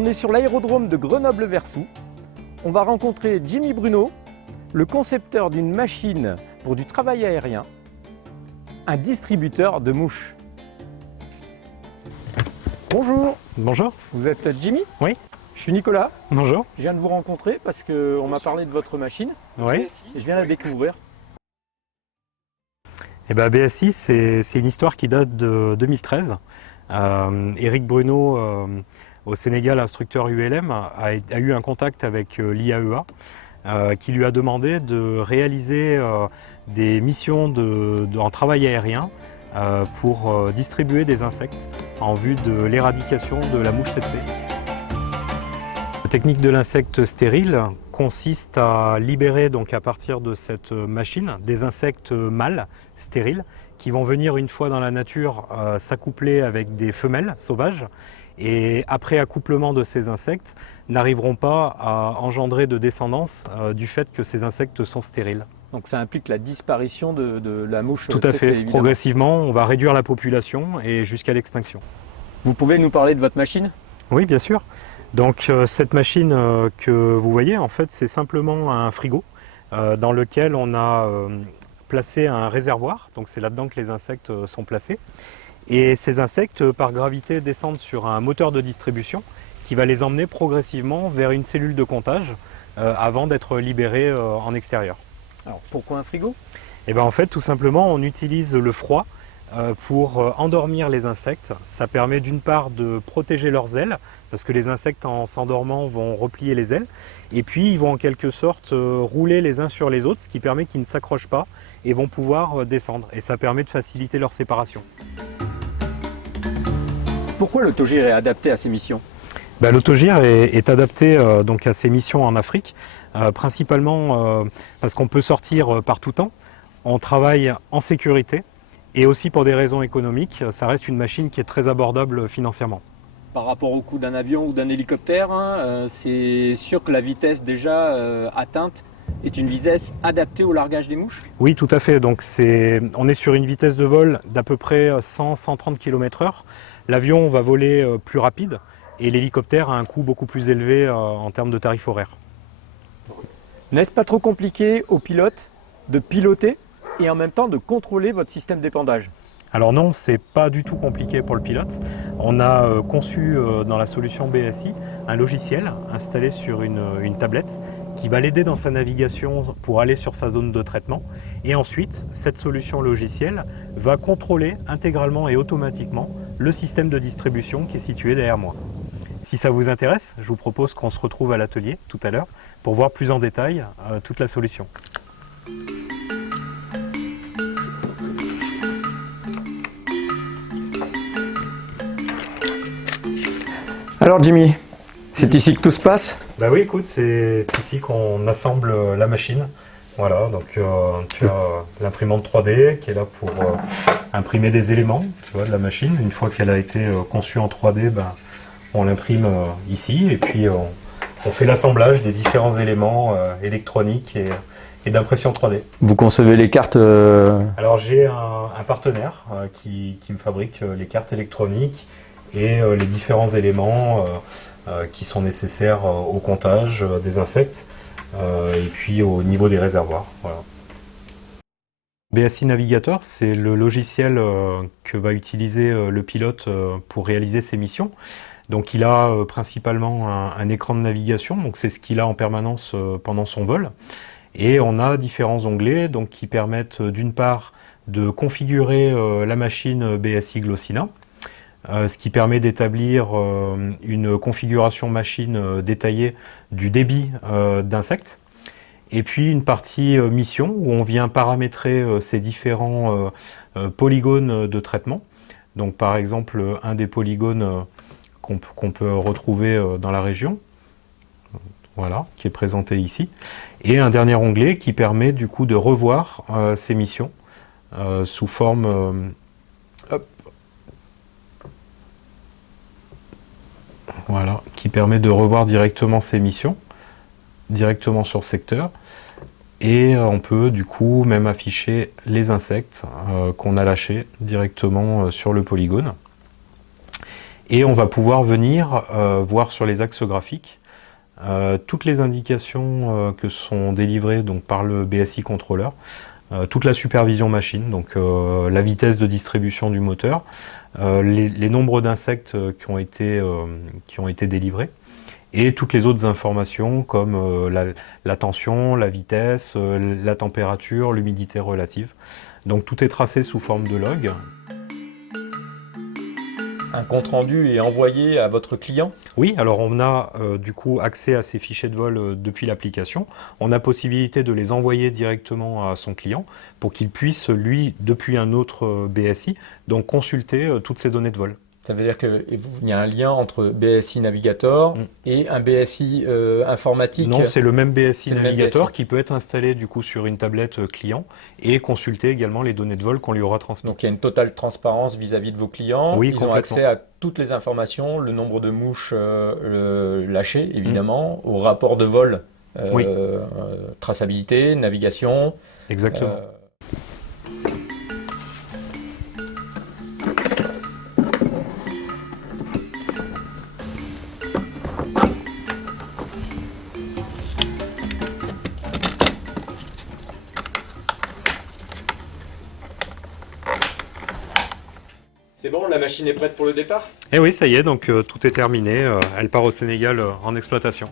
On est sur l'aérodrome de Grenoble-Versou. On va rencontrer Jimmy Bruno, le concepteur d'une machine pour du travail aérien, un distributeur de mouches. Bonjour. Bonjour. Vous êtes Jimmy? Oui. Je suis Nicolas. Bonjour. Je viens de vous rencontrer parce qu'on m'a parlé de votre machine. Oui. Et je viens la découvrir. Eh ben, BSI, c'est une histoire qui date de 2013. Éric Bruno, au Sénégal, instructeur ULM, a eu un contact avec l'IAEA qui lui a demandé de réaliser des missions en travail aérien pour distribuer des insectes en vue de l'éradication de la mouche tsetse. La technique de l'insecte stérile consiste à libérer donc à partir de cette machine des insectes mâles stériles qui vont venir une fois dans la nature s'accoupler avec des femelles sauvages et après accouplement de ces insectes n'arriveront pas à engendrer de descendance du fait que ces insectes sont stériles. Donc ça implique la disparition de la mouche Tout à tsetse, fait. évidemment. Progressivement, on va réduire la population et jusqu'à l'extinction. Vous pouvez nous parler de votre machine? Oui, bien sûr. Donc cette machine que vous voyez, en fait, c'est simplement un frigo dans lequel on a placé un réservoir. Donc c'est là-dedans que les insectes sont placés. Et ces insectes, par gravité, descendent sur un moteur de distribution qui va les emmener progressivement vers une cellule de comptage avant d'être libérés en extérieur. Alors pourquoi un frigo? Et bien en fait, tout simplement, on utilise le froid pour endormir les insectes. Ça permet d'une part de protéger leurs ailes, parce que les insectes en s'endormant vont replier les ailes, et puis ils vont en quelque sorte rouler les uns sur les autres, ce qui permet qu'ils ne s'accrochent pas et vont pouvoir descendre. Et ça permet de faciliter leur séparation. Pourquoi l'autogire est adapté à ces missions? L'autogire est adapté donc à ces missions en Afrique, principalement parce qu'on peut sortir par tout temps, on travaille en sécurité, et aussi pour des raisons économiques, ça reste une machine qui est très abordable financièrement. Par rapport au coût d'un avion ou d'un hélicoptère, c'est sûr que la vitesse déjà atteinte est une vitesse adaptée au largage des mouches? Oui, tout à fait. Donc on est sur une vitesse de vol d'à peu près 100-130 km/h. L'avion va voler plus rapide et l'hélicoptère a un coût beaucoup plus élevé en termes de tarifs horaires. N'est-ce pas trop compliqué aux pilotes de piloter et en même temps de contrôler votre système d'épandage? Alors non, c'est pas du tout compliqué pour le pilote. On a conçu dans la solution BSI un logiciel installé sur une tablette qui va l'aider dans sa navigation pour aller sur sa zone de traitement. Et ensuite, cette solution logicielle va contrôler intégralement et automatiquement le système de distribution qui est situé derrière moi. Si ça vous intéresse, je vous propose qu'on se retrouve à l'atelier tout à l'heure pour voir plus en détail toute la solution. Alors Jimmy, c'est ici que tout se passe? Bah oui, écoute, c'est ici qu'on assemble la machine. Voilà, donc tu as l'imprimante 3D qui est là pour imprimer des éléments, tu vois, de la machine. Une fois qu'elle a été conçue en 3D, on l'imprime ici et puis on fait l'assemblage des différents éléments électroniques et d'impression 3D. Vous concevez les cartes Alors j'ai un partenaire qui me fabrique les cartes électroniques et les différents éléments qui sont nécessaires au comptage des insectes et puis au niveau des réservoirs. Voilà. BSI Navigator, c'est le logiciel que va utiliser le pilote pour réaliser ses missions. Donc il a principalement un écran de navigation, donc c'est ce qu'il a en permanence pendant son vol. Et on a différents onglets donc, qui permettent d'une part de configurer la machine BSI Glossina, ce qui permet d'établir une configuration machine détaillée du débit d'insectes. Et puis une partie mission où on vient paramétrer ces différents polygones de traitement. Donc par exemple un des polygones qu'on peut retrouver dans la région, voilà, qui est présenté ici. Et un dernier onglet qui permet du coup de revoir ces missions sous forme voilà, qui permet de revoir directement ces missions, directement sur secteur. Et on peut du coup même afficher les insectes qu'on a lâchés directement sur le polygone. Et on va pouvoir venir voir sur les axes graphiques toutes les indications que sont délivrées donc, par le BSI contrôleur, toute la supervision machine, donc la vitesse de distribution du moteur, les nombres d'insectes qui ont été délivrés, et toutes les autres informations comme la tension, la vitesse, la température, l'humidité relative. Donc tout est tracé sous forme de log. Un compte-rendu est envoyé à votre client? Oui, alors on a du coup accès à ces fichiers de vol depuis l'application. On a possibilité de les envoyer directement à son client pour qu'il puisse, lui, depuis un autre BSI, donc consulter toutes ces données de vol. Ça veut dire qu'il y a un lien entre BSI Navigator et un BSI informatique? Non, c'est le même BSI C'est le même Navigator BSI. qui peut être installé du coup sur une tablette client et consulter également les données de vol qu'on lui aura transmises. Donc il y a une totale transparence vis-à-vis de vos clients. Oui, Ils ont complètement. accès à toutes les informations, le nombre de mouches lâchées, évidemment, au rapport de vol, Oui. Traçabilité, navigation. Exactement. C'est bon, la machine est prête pour le départ? Et oui, ça y est, donc tout est terminé. Elle part au Sénégal en exploitation.